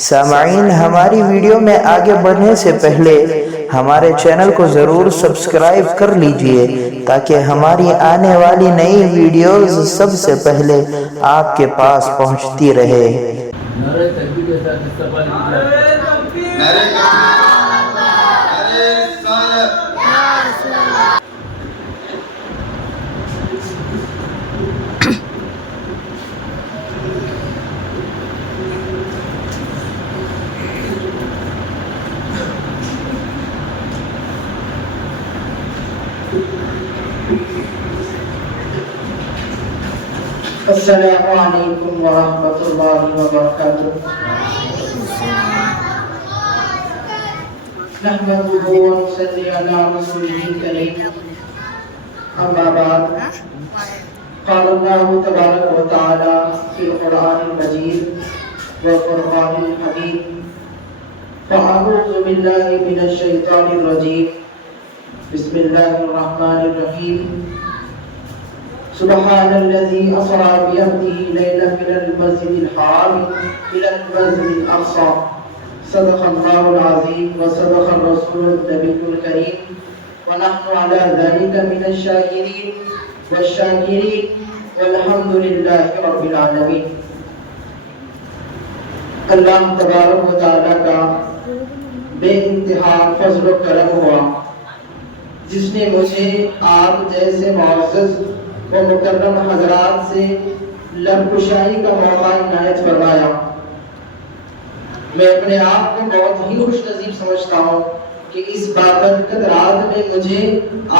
سامعین، ہماری ویڈیو میں آگے بڑھنے سے پہلے ہمارے چینل کو ضرور سبسکرائب کر لیجئے تاکہ ہماری آنے والی نئی ویڈیوز سب سے پہلے آپ کے پاس پہنچتی رہے۔ نعرہ تکبیر کے ساتھ استقبال کیجیے۔ نعرہ السلام علیکم ورحمۃ اللہ وبرکاتہ۔ نحمده ونصلي على رسوله الكريم، اما بعد، قال الله تبارک وتعالى في القرآن المجيد والفرقان الحميد، فأعوذ بالله من الشيطان الرجيم، بسم الله الرحمن الرحيم، سبحان الذي أسرى بعبده ليلا من المسجد الحرام إلى المسجد الأقصى، صدق الله العظيم وصدق الرسول النبي الكريم، ونحن على ذلك من الشاهدين والشاكرين، والحمد لله رب العالمين۔ اللہ تبارک و تعالیٰ کا بے انتہا فضل و کرم ہوا جس نے مجھے آپ جیسے معزز و مکرم حضرات سے لب کشائی کا موقع عنایت فرمایا۔ میں اپنے آپ کو بہت ہی خوش نصیب سمجھتا ہوں کہ اس بابرکت رات میں مجھے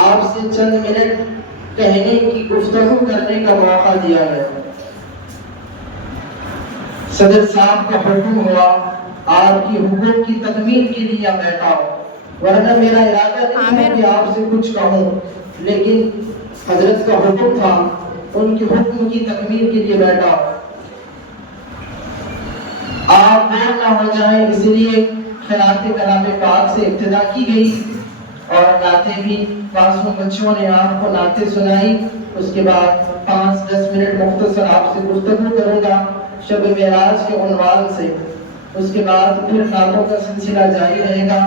آپ سے چند منٹ کہنے کی گفتگو کرنے کا موقع دیا گیا۔ صدر صاحب کا حکم ہوا آپ کی حقوق کی تکمیل کے لیے بیٹھا ہوں، ورنہ میرا ارادہ نہیں ہے کہ آپ سے کچھ کہوں، لیکن حضرت کا حکم تھا، ان کے حکم کی تکمیل کے لیے بیٹھا ہوں۔ آپ بور نہ ہو جائیں اس لیے خیرات کلام پاک سے ابتدا کی گئی اور نعتیں بھی پانچوں بچوں نے آپ کو نعتیں سنائی۔ اس کے بعد 5-10 منٹ مختصر آپ سے گفتگو کروں گا شب معراج کے عنوان سے۔ اس کے بعد پھر نعتوں کا سلسلہ جاری رہے گا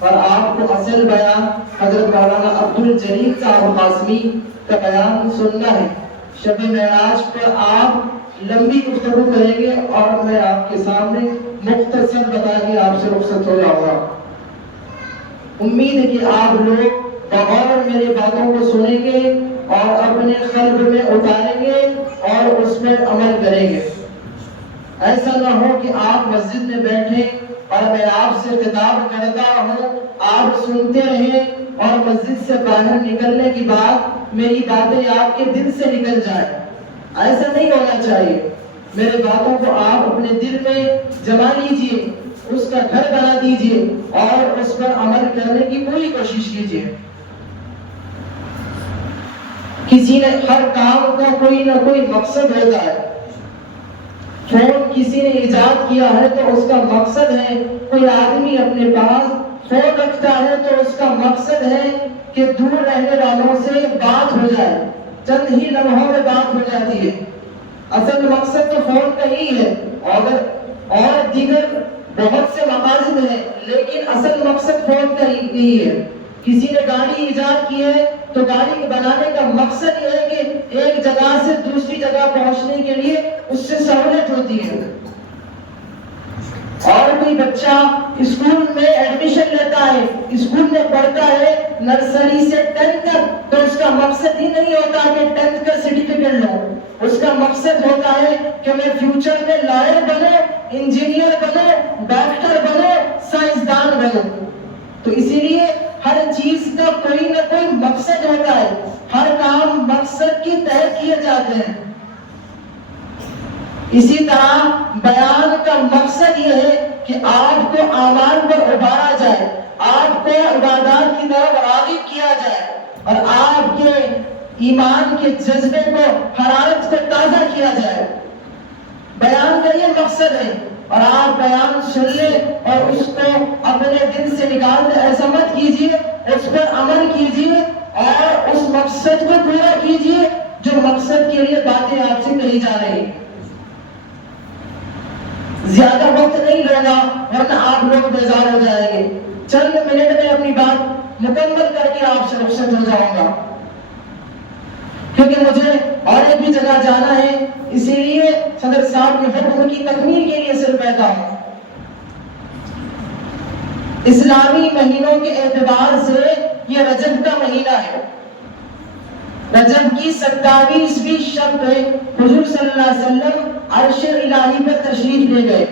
اور آپ کو اصل بیان حضرت مولانا عبدالجلیل صاحب قاسمی کا بیان سننا ہے۔ شب معراج پر آپ لمبی گفتگو کریں گے اور میں آپ کے سامنے مختصر بتا کے آپ سے رخصت ہو جاؤں گا۔ امید ہے کہ آپ لوگ بغور میری باتوں کو سنیں گے اور اپنے قلب میں اتاریں گے اور اس پر عمل کریں گے۔ ایسا نہ ہو کہ آپ مسجد میں بیٹھیں اور میں آپ سے خطاب کرتا ہوں، آپ سنتے رہیں اور مسجد سے باہر نکلنے کی بعد میری باتیں آپ کے دل سے نکل جائیں۔ ایسا نہیں ہونا چاہیے۔ میرے باتوں کو آپ اپنے دل میں جما لیجئے، اس کا گھر بنا دیجئے اور اس پر عمل کرنے کی پوری کوشش کیجئے۔ کسی نے ہر کام کا کوئی نہ کوئی مقصد ہوتا ہے۔ فون کسی نے ایجاد کیا ہے تو اس کا مقصد ہے، کوئی آدمی اپنے پاس فون رکھتا ہے تو اس کا مقصد ہے کہ دور رہنے والوں سے بات ہو جائے، چند ہی لمحوں میں بات ہو جاتی ہے۔ اصل مقصد تو فون کا ہی ہے، اور دیگر بہت سے مقاصد ہیں، لیکن اصل مقصد فون کا ہی ہے۔ کسی نے گاڑی ایجاد کی ہے تو گاڑی بنانے کا مقصد یہ ہے کہ ایک جگہ سے دوسری جگہ پہنچنے کے لیے اس سے سہولت ہوتی ہے۔ اور کوئی بچہ اسکول میں ایڈمیشن لیتا ہے، اسکول میں پڑھتا ہے نرسری سے 10 تک، تو اس کا مقصد ہی نہیں ہوتا کہ 10th کا سرٹیفکیٹ لو۔ اس کا مقصد ہوتا ہے کہ میں فیوچر میں لائر بنوں، انجینئر بنوں، ڈاکٹر بنوں، سائنسدان بنوں۔ تو اسی لیے ہر چیز کا کوئی نہ کوئی مقصد ہوتا ہے، ہر کام مقصد کے تحت کیے جاتے ہیں۔ اسی طرح بیان کا مقصد یہ ہے کہ آپ کو اعمال پر ابھارا جائے، آپ کو عبادات کی طرف راغب کیا جائے اور آپ کے ایمان کے جذبے کو، حرارت کو تازہ کیا جائے۔ بیان کا یہ مقصد ہے، اور آپ بیان سن لیں اور اس کو اپنے دل سے نکال دیں، ایسا مت کیجیے، اس پر عمل کیجیے اور اس مقصد کو پورا کیجیے جو مقصد کے لیے باتیں آپ سے کہی جا رہی ہیں۔ زیادہ وقت نہیں لوں گا ورنہ آپ لوگ بیزار ہو جائیں گے. چند منٹ میں اپنی بات مکمل کر کے آپ سے رخصت ہو جاؤں گا کیونکہ مجھے اور ایک بھی جگہ جانا ہے. اسی لیے صدر صاحب کے حکم کی تکمیل کے لیے صرف بیٹھا ہوں. اسلامی مہینوں کے اعتبار سے یہ رجب کا مہینہ ہے. رجب کی 27ویں شب پہ حضور صلی اللہ علیہ وسلم عرش الہی پر تشریف لے گئے.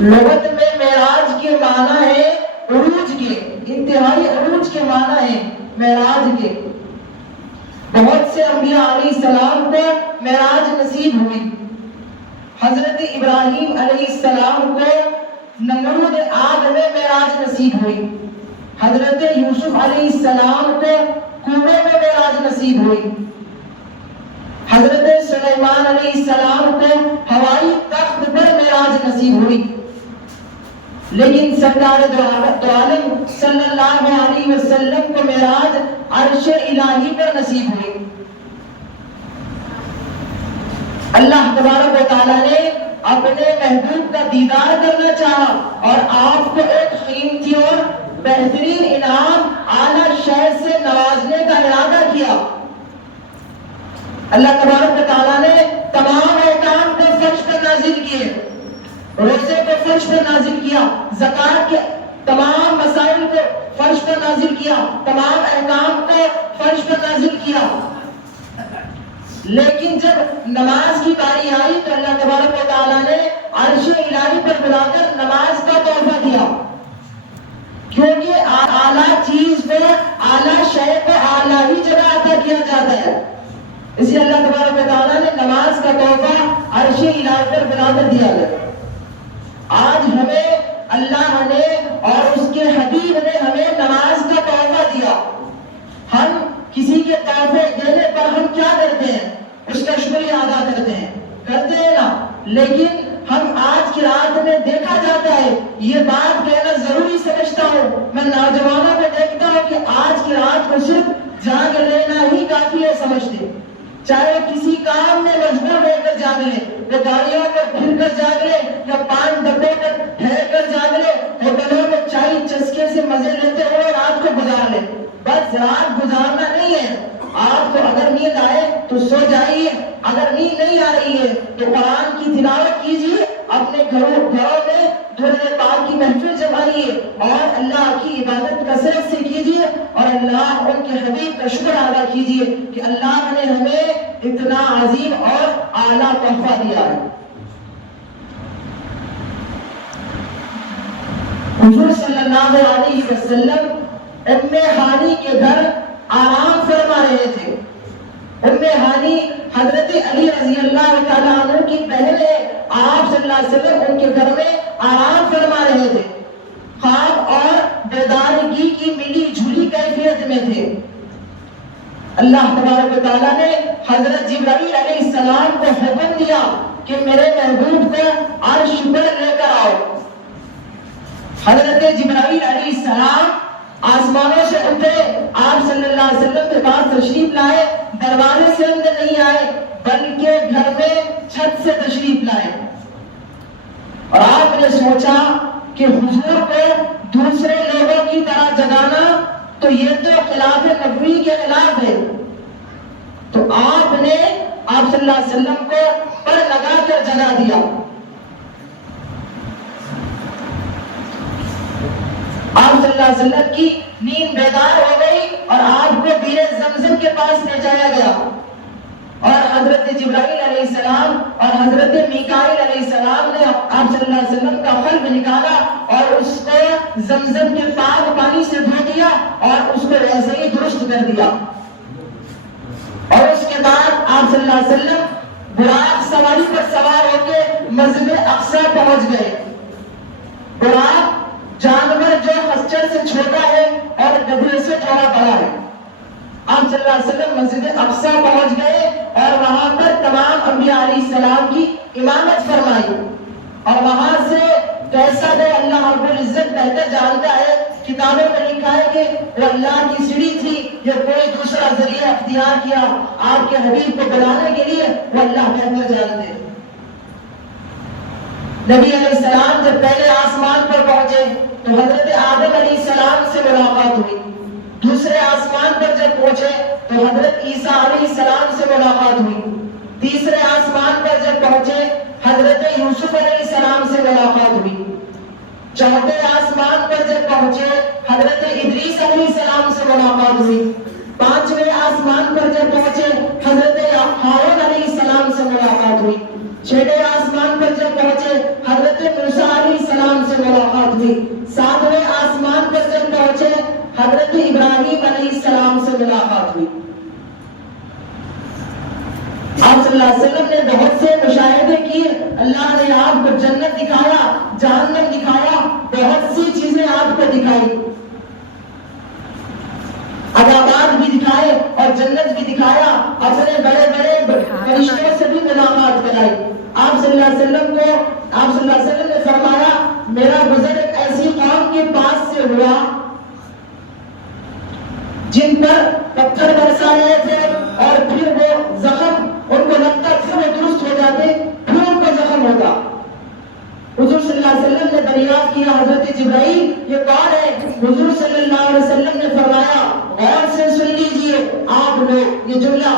لغت میں معراج کے معنی ہے عروج کے، انتہائی عروج کے معنی ہے معراج کے. بہت سے انبیاء علیہ السلام کو معراج نصیب ہوئی. حضرت ابراہیم علیہ السلام کو نمرود آگ میں معراج نصیب ہوئی. حضرت یوسف علیہ السلام کو کنویں میں معراج نصیب ہوئی. حضرت سلیمان علیہ السلام کو ہوائی تخت پر معراج نصیب ہوئی. لیکن سرکار دو عالم صلی اللہ علیہ وسلم کو معراج عرش الہی پر نصیب ہوئی. اللہ تبارک و تعالیٰ نے اپنے محبوب کا دیدار کرنا چاہا اور آپ کو ایک قیمتی اور بہترین انعام اعلیٰ شے سے نوازنے کا ارادہ کیا. اللہ تبارک و تعالیٰ نے تمام احکام کو فرش پر نازل کیے. روزے کو فرش پر نازل کیا، زکات کے تمام مسائل کو فرش پر نازل کیا، تمام احکام کو فرش پر نازل کیا. لیکن جب نماز کی باری آئی تو اللہ تبارک و تعالیٰ نے عرش الہی پر بلا کر نماز کا تحفہ دیا. کیونکہ اعلیٰ چیز کو، اعلیٰ شے کو اعلیٰ ہی جگہ عطا کیا جاتا ہے. اسی اللہ تبارک و تعالیٰ نے نماز کا تحفہ عرش الہی پر بلا کر دیا ہے. آج ہمیں اللہ نے اور اس کے حبیب نے ہمیں نماز کا تحفہ دیا. ہم کسی کے تحفے دینے پر ہم کیا کرتے ہیں؟ اس کا شکریہ ادا کرتے ہیں نا. لیکن ہم آج کی رات میں دیکھا جاتا ہے، یہ بات کہنا ضروری سمجھتا ہوں، میں نوجوانوں کو دیکھتا ہوں کہ آج کی رات کو صرف جاگ لینا ہی کافی ہے سمجھتے. چاہے کسی کام میں مجبور ہو کر جاگ لے، یا گاڑیوں پر پھر کر جاگ لے، یا پان ڈبے پر ٹھہر کر جاگ لے، ہوٹلوں میں چائے چسکے سے مزے لیتے ہوئے رات کو گزار لے. بس رات گزارنا نہیں ہے. آپ کو اگر نیند آئے تو سو جائیے، اگر نیند نہیں آ رہی ہے تو قرآن کی تلاوت کیجیے، اپنے گھروں میں درود پاک کی محفل جمائیے اور اللہ کی عبادت کثرت سے کیجیے اور اللہ ان کے حبیب کا شکر ادا کیجیے کہ اللہ نے ہمیں اتنا عظیم اور اعلیٰ تحفہ دیا ہے. حضور صلی اللہ علیہ وسلم ام ہانی کے گھر آرام فرما رہے تھے. ام ہانی حضرت علی رضی اللہ تعالیٰ عنہ کی بہن ہے. آپ صلی اللہ علیہ وسلم ان کے گھر میں آرام فرما رہے تھے. خواب اور بیدارگی کی ملی جھولی کیفیت میں تھے. اللہ تبارک و تعالیٰ نے حضرت جبرائیل علیہ السلام کو حکم دیا کہ میرے محبوب کو عرش پر لے کر آؤ. حضرت جبرائیل علیہ السلام آسمانوں سے اترے، آپ صلی اللہ علیہ وسلم کے پاس تشریف لائے. دروازے سے اندر نہیں آئے بلکہ گھر میں چھت سے تشریف لائے. اور آپ نے سوچا کہ حضور کو دوسرے لوگوں کی طرح جگانا تو یہ تو خلاف نبوی کے خلاف ہے. تو آپ نے آپ صلی اللہ علیہ وسلم کو پر لگا کر جگا دیا. آپ صلی اللہ علیہ وسلم کی نیند بیدار ہو گئی اور آپ کو بیر زمزم کے پاس لے جایا گیا اور حضرت جبرائیل علیہ السلام اور حضرت میکائیل علیہ السلام نے آپ صلی اللہ علیہ وسلم کا قلب نکالا اور اس کو زمزم کے پاک پانی سے دھو دیا اور اس کو ویسے ہی درست کر دیا. اور اس کے بعد آپ صلی اللہ علیہ وسلم براق سواری پر سوار ہو کے مسجد اقصی پہنچ گئے. براق جانور جو خچر سے چھوٹا ہے اور گدھے سے تھوڑا بڑا ہے. آپ صلی اللہ علیہ وسلم مسجد اقصی پہنچ گئے اور وہاں پر تمام انبیاء علیہ السلام کی امامت فرمائی. اور وہاں سے کیسا ہے اللہ رب العزت بہتر جانتا ہے کتابوں میں لکھا ہے کہ وہ اللہ کی سیڑھی تھی یا کوئی دوسرا ذریعہ اختیار کیا آپ کے حبیب کو بلانے کے لیے، وہ اللہ بہتر جانتے ہیں۔ نبی علیہ السلام جب پہلے آسمان پر پہنچے تو حضرت آدم علیہ السلام سے ملاقات ہوئی، دوسرے آسمان پر جب پہنچے تو حضرت عیسیٰ علیہ السلام سے ملاقات ہوئی، تیسرے آسمان پر جب پہنچے حضرت یوسف علیہ السلام سے ملاقات ہوئی، چوتھے آسمان پر جب پہنچے حضرت ادریس علیہ السلام سے ملاقات ہوئی، پانچویں آسمان پر جب پہنچے حضرت ہارون علیہ السلام سے ملاقات ہوئی، چھٹے آسمان پر جب پہنچے حضرت موسیٰ علیہ السلام سے ملاقات ہوئی، ساتویں آسمان پر جب پہنچے حضرت ابراہیم علیہ السلام سے ملاقات ہوئی۔ آپ صلی اللہ علیہ وسلم نے بہت سے مشاہدے کیے، اللہ نے آپ کو جنت دکھایا، جہنم دکھایا، بہت سی چیزیں آپ کو دکھائی، عذابات بھی دکھائے اور جنت بھی دکھایا، اپنے بڑے بڑے فرشتوں سے بھی ملاقات کرائی۔ آپ صلی اللہ علیہ وسلم نے فرمایا میرا گزر ایک ایسی قوم کے پاس سے ہوا جن پر پتھر برسا رہے تھے اور پھر وہ زخم ان کو لگتا پھر وہ درست ہو جاتے، پھر ان کو زخم ہوتا۔ حضور صلی اللہ علیہ وسلم نے دریافت کیا حضرت جبرائیل یہ کون ہے؟ حضور صلی اللہ علیہ وسلم نے فرمایا غور سے سن لیجئے آپ لوگ یہ جملہ،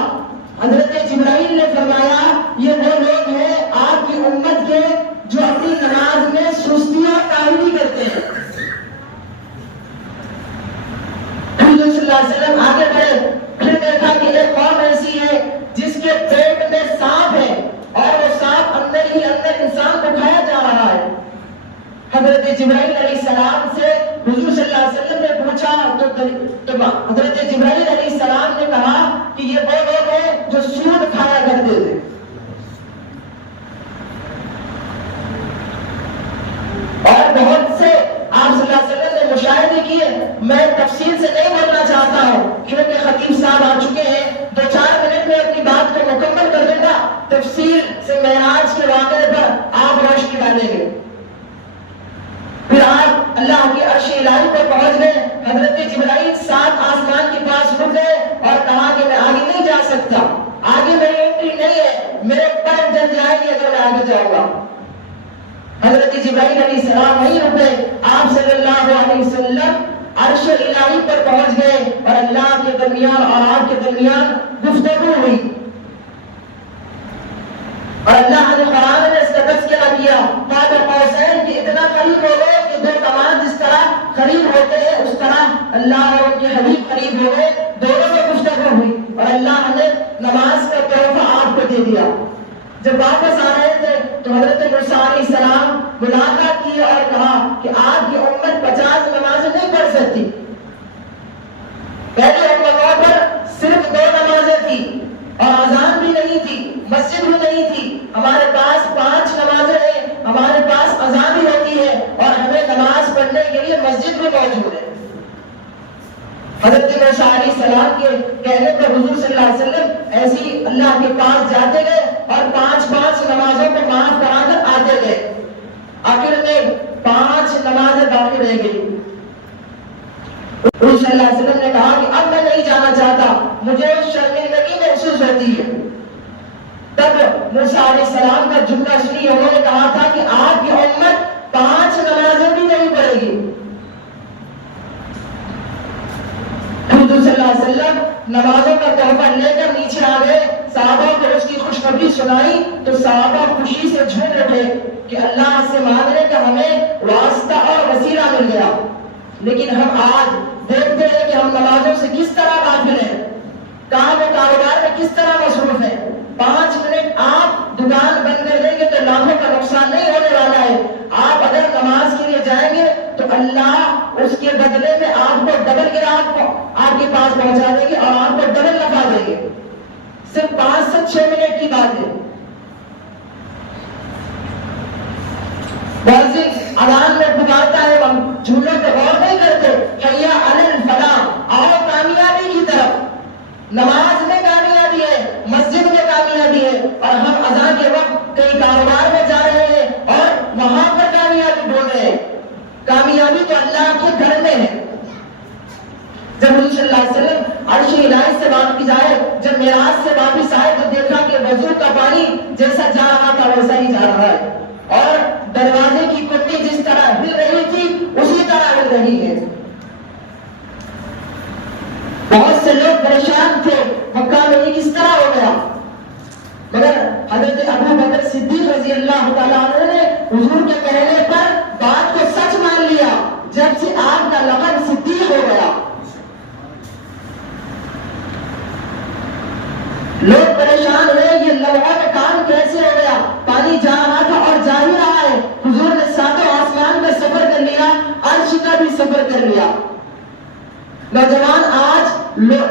حضرت جبرائیل نے فرمایا یہ وہ لوگ ہیں آپ کی امت کے جو اپنی نماز میں سستی اور کاہلی کرتے ہیں۔ حضور صلی اللہ علیہ وسلم آگے بڑھے، پھر دیکھا کہ ایک قوم ایسی ہے جس کے پیٹ میں سانپ ہے اور وہ سانپ اندر ہی اندر انسان کو کھایا جا رہا ہے۔ حضرت جبرائیل علیہ السلام سے حضور صلی اللہ علیہ وسلم نے پوچھا تو حضرت جبرائیل علیہ السلام نے کہا کہ یہ وہ لوگ ہیں جو سود کھایا کرتے تھے۔ اور بہت سے آپ صلی اللہ علیہ وسلم نے مشاہدے کیے، میں تفصیل سے نہیں بولنا چاہتا ہوں کیونکہ خطیب صاحب آ چکے ہیں، 2-4 منٹ میں اپنی بات کو مکمل کر دوں گا، تفصیل سے معراج کے واقعے پر آپ روشنی ڈالیں گے۔ پھر آپ اللہ کی عرش الہی پر پہنچ گئے، حضرت جبرائیل 7 آسمان کے پاس رک گئے اور کہا کہ میں آگے نہیں جا سکتا، آگے میری انٹری نہیں ہے، میرے پیر جل جائیں گے اگر میں آگے جاؤں گا۔ حضرت جبرائیل علیہ السلام نہیں رکے، آپ صلی اللہ علیہ وسلم عرش الہی پر پہنچ گئے اور اللہ کے درمیان اور آپ کے درمیان گفتگو ہوئی، اور اللہ نے قرآن میں اس کا تذکرہ کیا، قاب قوسین کے اتنا قریب ہو گئے کہ 2 کمان جس طرح قریب ہوتے ہیں اس طرح اللہ اور ان کے حبیب قریب ہو گئے، دونوں میں گفتگو ہوئی اور اللہ نے نماز کا تحفہ آپ کو دے دیا۔ جب واپس آ رہے تھے تو حضرت موسیٰ علیہ السلام ملاقات کی اور کہا کہ آپ کی امت 50 نمازیں نہیں پڑھ سکتی، پہلے امتوں پر صرف 2 نمازیں تھی اور اذان بھی نہیں تھی، مسجد بھی نہیں تھی، ہمارے پاس 5 نمازیں ہیں، ہمارے پاس اذان بھی ہوتی ہے اور ہمیں نماز پڑھنے کے لیے مسجد بھی موجود ہے۔ حضرت موسیٰ علیہ السلام کے کہنے پر حضور صلی اللہ علیہ وسلم ایسی اللہ کے پاس جاتے گئے اور 5 نمازوں کو معاف کرا کر آتے گئے، آخر میں 5 نمازیں باقی رہ گئی۔ حضور صلی اللہ علیہ وسلم نے کہا کہ اب میں نہیں جانا چاہتا، مجھے شرمندگی محسوس ہوتی ہے۔ تب موسیٰ علیہ السلام کا جملہ سنی، انہوں نے کہا تھا کہ آپ کی امت 5 نمازیں بھی نہیں پڑھے گی۔ حضور صلی اللہ علیہ وسلم نمازوں کا تحفہ لے کر نیچے آ گئے، صحابہ کو اس کی خوشخبری سنائی تو صحابہ خوشی سے جھوم اٹھے کہ اللہ سے مانگنے کا ہمیں واسطہ اور وسیلہ مل گیا۔ لیکن ہم آج دیکھتے ہیں کہ ہم نمازوں سے کس طرح غافل ہیں، کام و کاروبار میں کس طرح مصروف ہیں۔ 5 منٹ آپ دکان بند کر دیں گے تو لاکھوں کا نقصان نہیں ہونے والا ہے، آپ اگر نماز کے لیے جائیں گے تو اللہ اس کے بدلے میں آپ کو ڈبل گراہک آپ کے پاس پہنچا دیں گے اور آپ کو ڈبل نفع دیں گے۔ صرف 5 سے 6 منٹ کی بات ہے۔ مؤذن اذان میں پکارتا ہے، ہم جھولوں پہ غور نہیں کرتے، حیا علی الفلاح، آؤ کامیابی کی طرف۔ نماز میں کامیابی ہے، مسجد میں کامیابی ہے، اور ہم اذان کے وقت کئی کاروبار میں جا رہے ہیں اور وہاں پر کامیابی ڈھونڈ رہے ہیں۔ کامیابی تو اللہ کے گھر میں ہے۔ علیہ وسلم عرش الہی سے واپس آئے، جب معراج سے واپس آئے تو دیکھا کہ وضو کا پانی جیسا جا رہا تھا ویسا ہی جا رہا ہے، اور دروازے کی کنڈی جس طرح ہل رہی تھی اسی طرح ہل رہی ہے۔ بہت سے لوگ پریشان تھے مکہ میں یہ کس طرح ہو گیا، مگر حضرت ابو بکر صدیق رضی اللہ تعالیٰ عنہ نے حضور کے کہنے پر بات کو سچ مان لیا، جب سے آپ کا لقب صدیق ہو گیا۔ لوگ پریشان ہوئے یہ لوہا میں کام کیسے ہو گیا، پانی جا رہا تھا اور جا ہی رہا ہے، حضور نے ساتوں آسمان میں سفر کر لیا، عرش کا بھی سفر کر لیا۔ نوجوان آج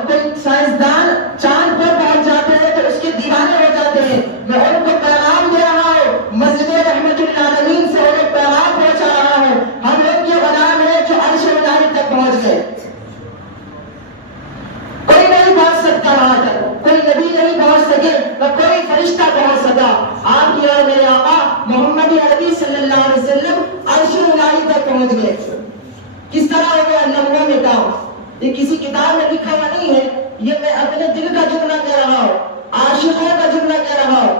کوئی سائنسدان چاند پر پہنچ جاتے ہیں تو اس کے دیوانے ہو جاتے ہیں، میں ان کو پیغام دے رہا ہوں، مسجد رحمت للعالمین سے انہیں پیغام پہنچا رہا ہوں، ہم لوگ کے غلام ہیں جو عرش الہی تک پہنچ گئے۔ کوئی نہیں پہنچ سکتا وہاں تک، کوئی نبی نہیں پہنچ سکے نہ کوئی فرشتہ پہنچ سکا، آپ کی اور میرے آقا محمد عربی صلی اللہ علیہ وسلم عرش الہی تک پہنچ گئے۔ کس طرح ہو گیا لمحوں میں کام، یہ کسی کتاب میں لکھا ہوا نہیں ہے، یہ میں اپنے دل کا جملہ کہہ رہا ہوں، عاشقوں کا جملہ کہہ رہا ہوں۔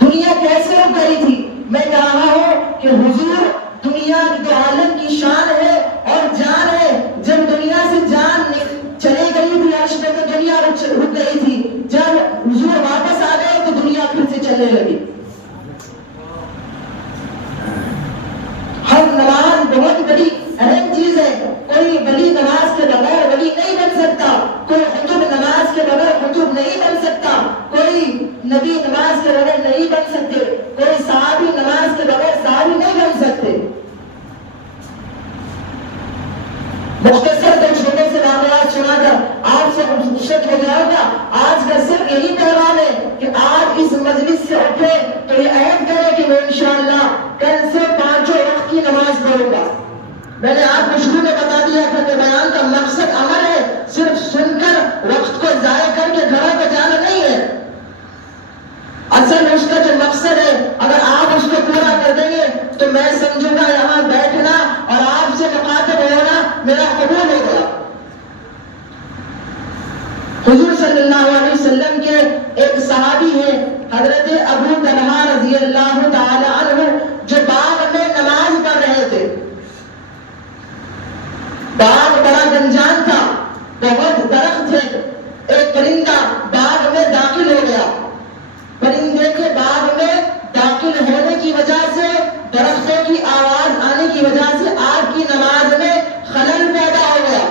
دنیا کیسے رک گئی تھی، میں کہہ رہا ہوں کہ حضور دنیا کے عالم کی شان ہے اور جان ہے، جب دنیا سے جان چلے گئی تھی عرش میں تو دنیا رک گئی تھی، جب حضور واپس آ گئے تو دنیا پھر سے چلنے لگی۔ ہم نماز بہت بڑی اہم چیز ہے، کوئی ولی نماز کے بغیر ولی نہیں بن سکتا، کوئی حجب نماز کے بغیر حجب نہیں بن سکتا، کوئی نبی نماز کے بغیر نہیں بن سکتے، کوئی صحابی نماز کے بغیر صحابی نہیں بن سکتے۔ مختصر دو چھوٹے سے واقعات سنا کر آپ سے خوشت ہو جائے گا، آج کا صرف یہی پیغام ہے کہ آپ اس مجلس سے اٹھے تو یہ عہد کریں کہ میں انشاءاللہ کل سے 5 وقت کی نماز پڑھوں گا۔ میں نے آپ کو شروع میں بتا دیا تھا کہ بیان کا مقصد عمل ہے، صرف سن کر وقت کو ضائع کر کے گھروں پہ جانا نہیں ہے، اصل اس کا جو مقصد ہے اگر آپ اس کو پورا کر دیں گے تو میں سمجھوں گا یہاں بیٹھنا اور آپ سے مخاطب ہونا میرا قبول ہو گیا۔ حضور صلی اللہ علیہ وسلم کے ایک صحابی ہیں حضرت ابو طلحہ رضی اللہ تعالی عنہ، جو باغ میں نماز پڑھ رہے تھے۔ باغ بڑا گنجان تھا، بہت درخت تھے، ایک پرندہ باغ میں داخل ہو گیا، پرندے کے باغ میں داخل ہونے کی وجہ سے، درختوں کی آواز آنے کی وجہ سے آپ کی نماز میں خلل پیدا ہو گیا۔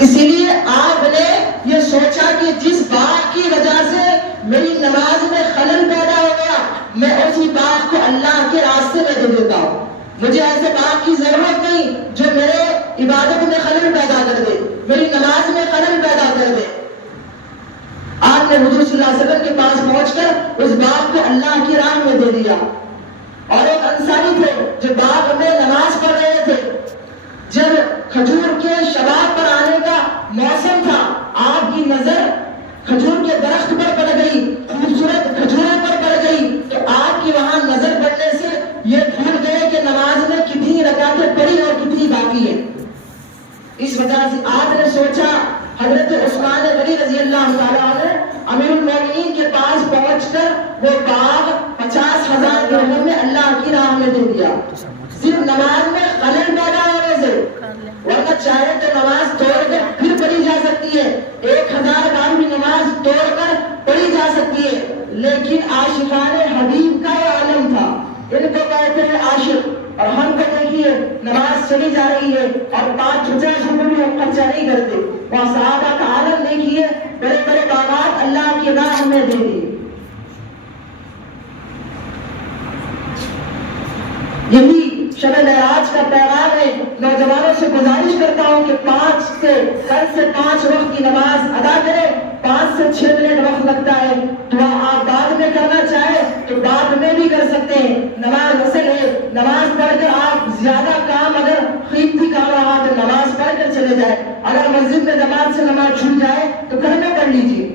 اسی لیے آپ نے یہ سوچا کہ جس باغ کی وجہ سے میری نماز میں خلل پیدا ہو گیا، میں اسی باغ کو اللہ کے راستے میں دے دیتا ہوں، مجھے ایسے باغ کی ضرورت نہیں جو میرے عبادت میں خلل پیدا کر دے، میری نماز میں خلل پیدا کر دے۔ آپ نے حضور صلی اللہ علیہ وسلم کے پاس پہنچ کر اس باغ کو اللہ کی راہ میں دے دیا۔ اور ایک انصاری تھے جو باغ میں نماز پڑھ رہے تھے، جب کھجور کے شباب پر آنے کا موسم تھا، آپ کی نظر کھجور کے درخت پر پڑ گئی، خوبصورت کھجوروں پر پڑ گئی، تو آپ کی وہاں نظر پڑنے سے یہ بھول گئے کہ نماز میں کتنی رکعتیں پڑھی اور کتنی باقی ہے۔ اس وجہ سے آپ نے سوچا، حضرت عثمان غنی رضی اللہ تعالیٰ عنہ امیر المومنین کے پاس پہنچ کر وہ باغ 50,000 درہم میں اللہ کی راہ میں دے دیا، صرف نماز میں خلل پیدا ہونے سے، ورنہ چاہے تو نماز توڑ کر پھر پڑھی جا سکتی ہے، 1000 بار بھی نماز توڑ کر پڑھی جا سکتی ہے، لیکن عاشقان حبیب کا یہ عالم تھا، ان کو کہتے ہیں عاشق۔ اور ہم کو دیکھیے نماز چلی جا رہی ہے اور 5 روپے بھی ہم خرچہ نہیں کرتے، وہاں صحابہ کا عالم دیکھیے، بڑے بڑے باغات اللہ کی راہ میں دے دیے۔ یہی شب معراج کا پیغام ہے۔ نوجوانوں سے گزارش کرتا ہوں کہ کل سے 5 وقت کی نماز ادا کریں، 5 سے 6 منٹ وقت لگتا ہے، دعا آپ بعد میں کرنا چاہیں تو بعد میں بھی کر سکتے ہیں، نماز اصل ہے، نماز پڑھ کر آپ زیادہ کام اگر قیمتی کام رہا تو نماز پڑھ کر چلے جائیں، اگر مسجد میں نماز سے نماز چھوٹ جائے تو گھر میں پڑھ لیجیے۔